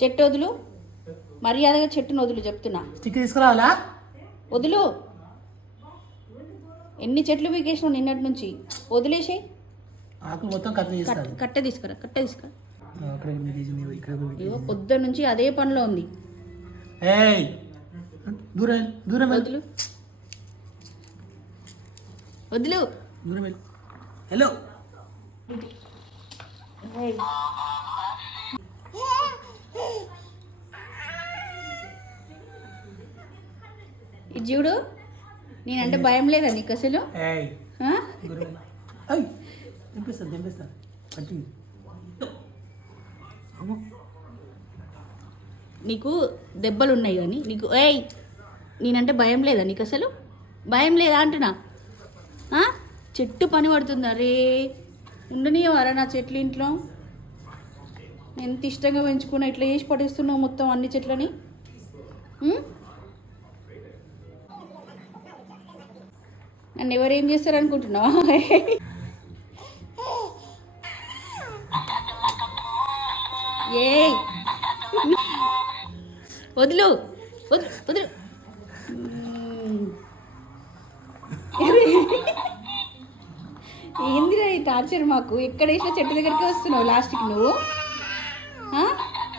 చెట్టు వదులు, మర్యాదగా చెట్టును వదులు చెప్తున్నా. స్టిక్ తీసుకురావాలా? వదులు. ఎన్ని చెట్లు పీకేసినావు నిన్నటి నుంచి? వదిలేసి ఆకులు మొత్తం కట్ చేస్తాను. కట్టె తీసుకురా, కట్టె తీసుకురా. ఇగో పొద్దు నుంచి అదే పనిలో ఉంది. ఏయ్ దూరం దూరం వదులు, వదులు. దూరం హలో. ఇది చూడు, నేనంటే భయం లేదా నీకు అసలు? నీకు దెబ్బలు ఉన్నాయి కానీ నీకు నేనంటే భయం లేదా నీకు అసలు? భయం లేదా అంటున్నా. చెట్టు పని పడుతుంది. అరే ఉండనివారా నా చెట్లు ఇంట్లో? ఎంత ఇష్టంగా పెంచుకున్నా ఇట్లా చేసి పడేస్తున్నావు మొత్తం అన్ని చెట్లని. నన్ను ఎవరేం చేస్తారు అనుకుంటున్నావా? వదులు, వదులు, వదులు. ఏందిరా ఈ టార్చర్ మాకు? ఎక్కడ వేసినా చెట్టు దగ్గరికి వస్తున్నావు లాస్ట్కి నువ్వు.